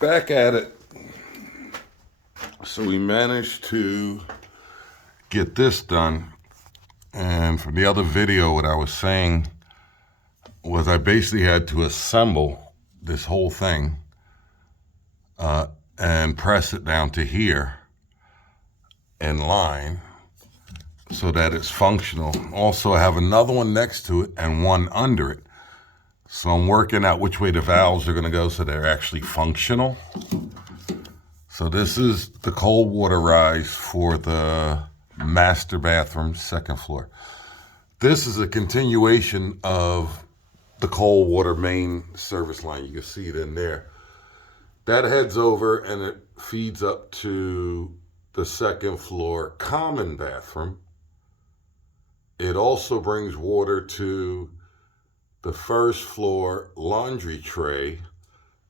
Back at it. So we managed to get this done. And from the other video, what I was saying was I basically had to assemble this whole thing and press it down to here in line so that it's functional. Also, I have another one next to it and one under it. So I'm working out which way the valves are going to go so they're actually functional. So this is the cold water rise for the master bathroom, second floor. This is a continuation of the cold water main service line. You can see it in there. That heads over and it feeds up to the second floor common bathroom. It also brings water to the first floor laundry tray,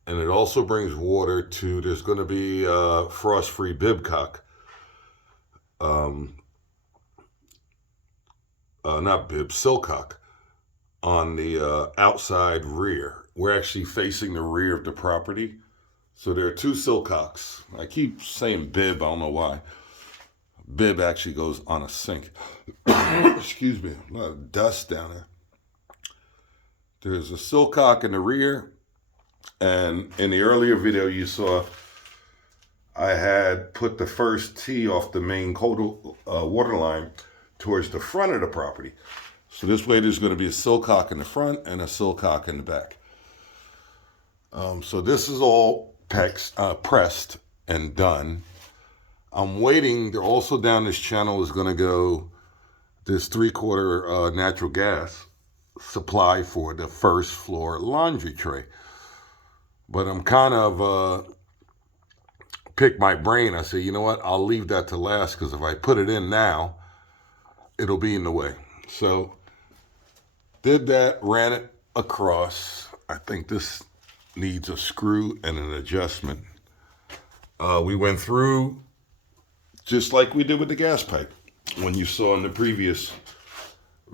and it also brings water to, there's going to be frost-free bibcock. Not bib, silcock on the outside rear. We're actually facing the rear of the property. So there are two silcocks. I keep saying bib, I don't know why. Bib actually goes on a sink. Excuse me, a lot of dust down there. There's a silcock in the rear. And in the earlier video you saw, I had put the first tee off the main cold water line towards the front of the property. So this way there's going to be a silcock in the front and a silcock in the back. So this is all pressed and done. I'm waiting. They're also down this channel is going to go this 3/4 natural gas supply for the first floor laundry tray. But I'm kind of pick my brain. I say, you know what? I'll leave that to last because if I put it in now, it'll be in the way. So did that, ran it across. I think this needs a screw and an adjustment. We went through just like we did with the gas pipe when you saw in the previous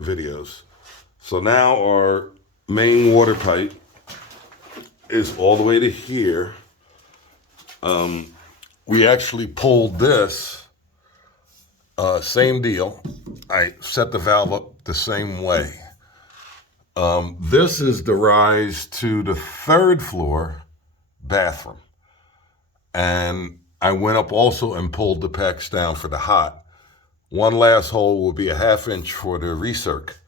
videos. So now our main water pipe is all the way to here. We actually pulled this, same deal. I set the valve up the same way. This is the rise to the third floor bathroom. And I went up also and pulled the PEX down for the hot. One last hole will be a 1/2 inch for the recirc,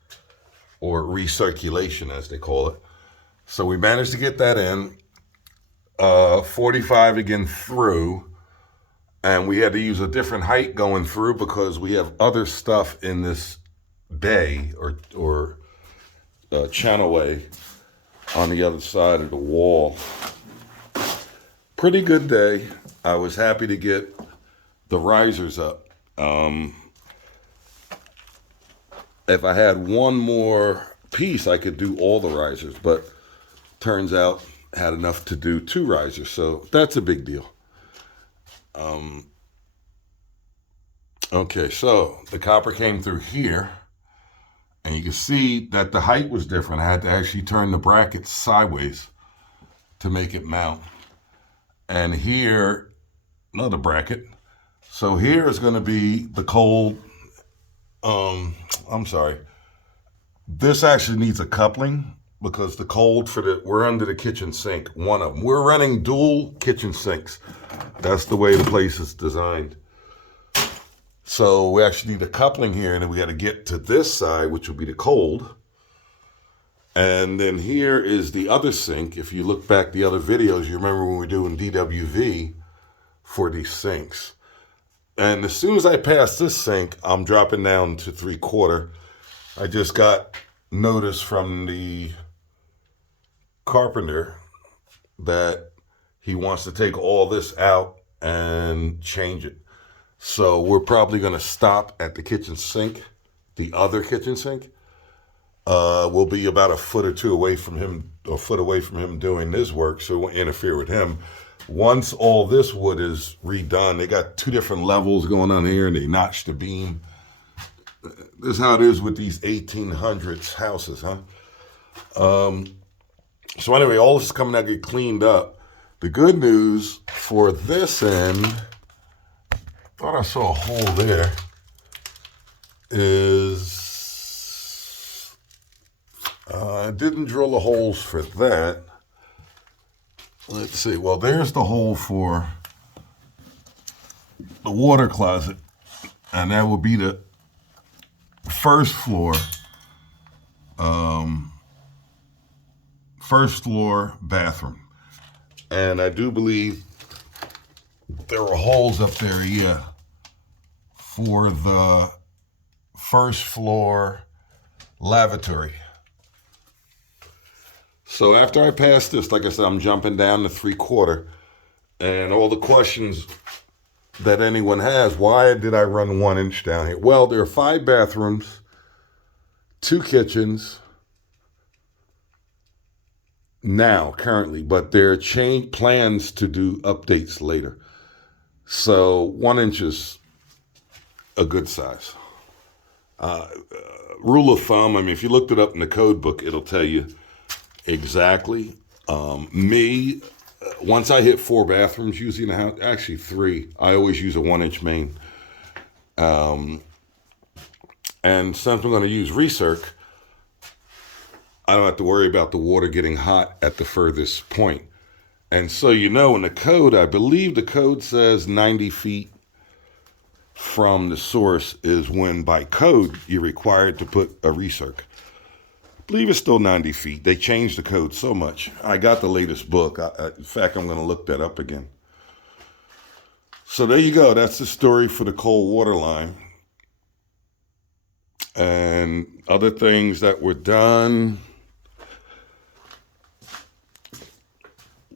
or recirculation as they call it. So we managed to get that in, 45 again through, and we had to use a different height going through because we have other stuff in this bay or channelway on the other side of the wall. Pretty good day. I was happy to get the risers up. If I had one more piece, I could do all the risers, but turns out had enough to do 2 risers, so that's a big deal. Okay, so the copper came through here, and you can see that the height was different. I had to actually turn the bracket sideways to make it mount. And here, another bracket. So here is going to be the cold, I'm sorry. This actually needs a coupling because the cold we're under the kitchen sink, one of them. We're running dual kitchen sinks. That's the way the place is designed. So we actually need a coupling here, and then we got to get to this side, which will be the cold. And then here is the other sink. If you look back the other videos, you remember when we were doing DWV for these sinks. And as soon as I pass this sink, I'm dropping down to 3/4. I just got notice from the carpenter that he wants to take all this out and change it. So we're probably going to stop at the kitchen sink, the other kitchen sink. We'll be about a foot or two away from him, a foot away from him doing this work, so it won't interfere with him. Once all this wood is redone, they got 2 different levels going on here, and they notched the beam. This is how it is with these 1800s houses, huh? So anyway, all this is coming out, get cleaned up. The good news for this end, thought I saw a hole there, is I didn't drill the holes for that. Let's see. Well, there's the hole for the water closet, and that will be the first floor bathroom. And I do believe there were holes up there, yeah, for the first floor lavatory. So after I pass this, like I said, I'm jumping down to 3/4, and all the questions that anyone has, why did I run 1 inch down here? Well, there are 5 bathrooms, 2 kitchens now, currently, but there are plans to do updates later. So 1 inch is a good size. Rule of thumb, I mean, if you looked it up in the code book, it'll tell you exactly. Once I hit 4 bathrooms using the house, actually 3, I always use a 1 inch main. And since I'm going to use recirc, I don't have to worry about the water getting hot at the furthest point. And so, in the code, I believe the code says 90 feet from the source is when, by code, you're required to put a recirc. I believe it's still 90 feet. They changed the code so much. I got the latest book. In fact, I'm going to look that up again. So there you go. That's the story for the cold water line. And other things that were done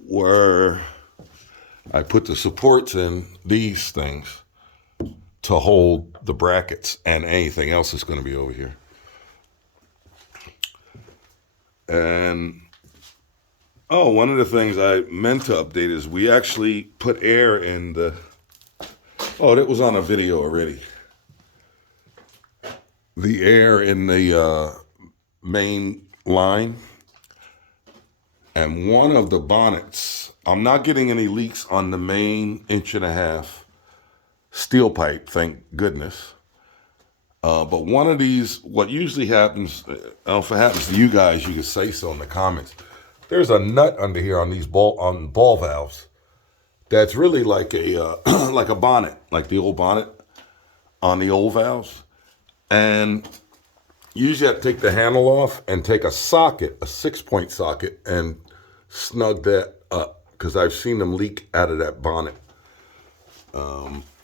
were I put the supports in these things to hold the brackets and anything else that's going to be over here. And, one of the things I meant to update is we actually put air in the, that was on a video already. The air in the main line. And one of the bonnets, I'm not getting any leaks on the main 1.5 inch steel pipe, thank goodness. But one of these, what usually happens, I don't know if it happens to you guys, you can say so in the comments. There's a nut under here on these ball valves that's really like a like a bonnet, like the old bonnet on the old valves. And you usually have to take the handle off and take a socket, a 6-point socket, and snug that up, because I've seen them leak out of that bonnet.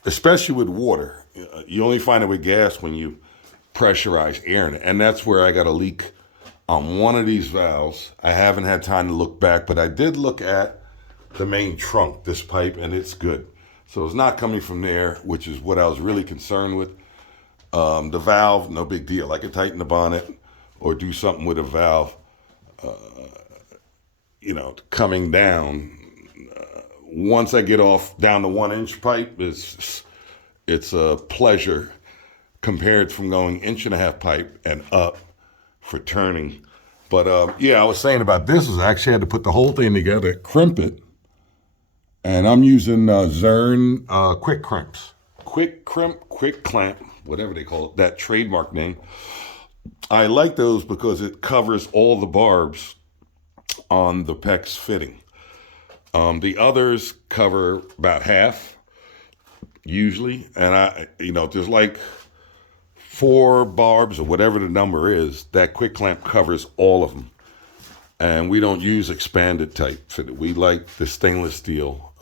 Especially with water. You only find it with gas when you pressurize air in it. And that's where I got a leak on one of these valves. I haven't had time to look back, but I did look at the main trunk, this pipe, and it's good. So it's not coming from there, which is what I was really concerned with. The valve, no big deal. I could tighten the bonnet or do something with a valve, coming down. Once I get down to 1 inch pipe, it's a pleasure compared from going 1.5 inch pipe and up for turning. But I was saying about this is I actually had to put the whole thing together, crimp it, and I'm using Zern quick crimps. Quick crimp, quick clamp, whatever they call it, that trademark name. I like those because it covers all the barbs on the PEX fitting. The others cover about half, usually. And there's like 4 barbs or whatever the number is. That quick clamp covers all of them. And we don't use expanded type fitting. We like the stainless steel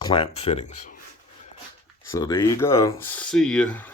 clamp fittings. So there you go. See ya.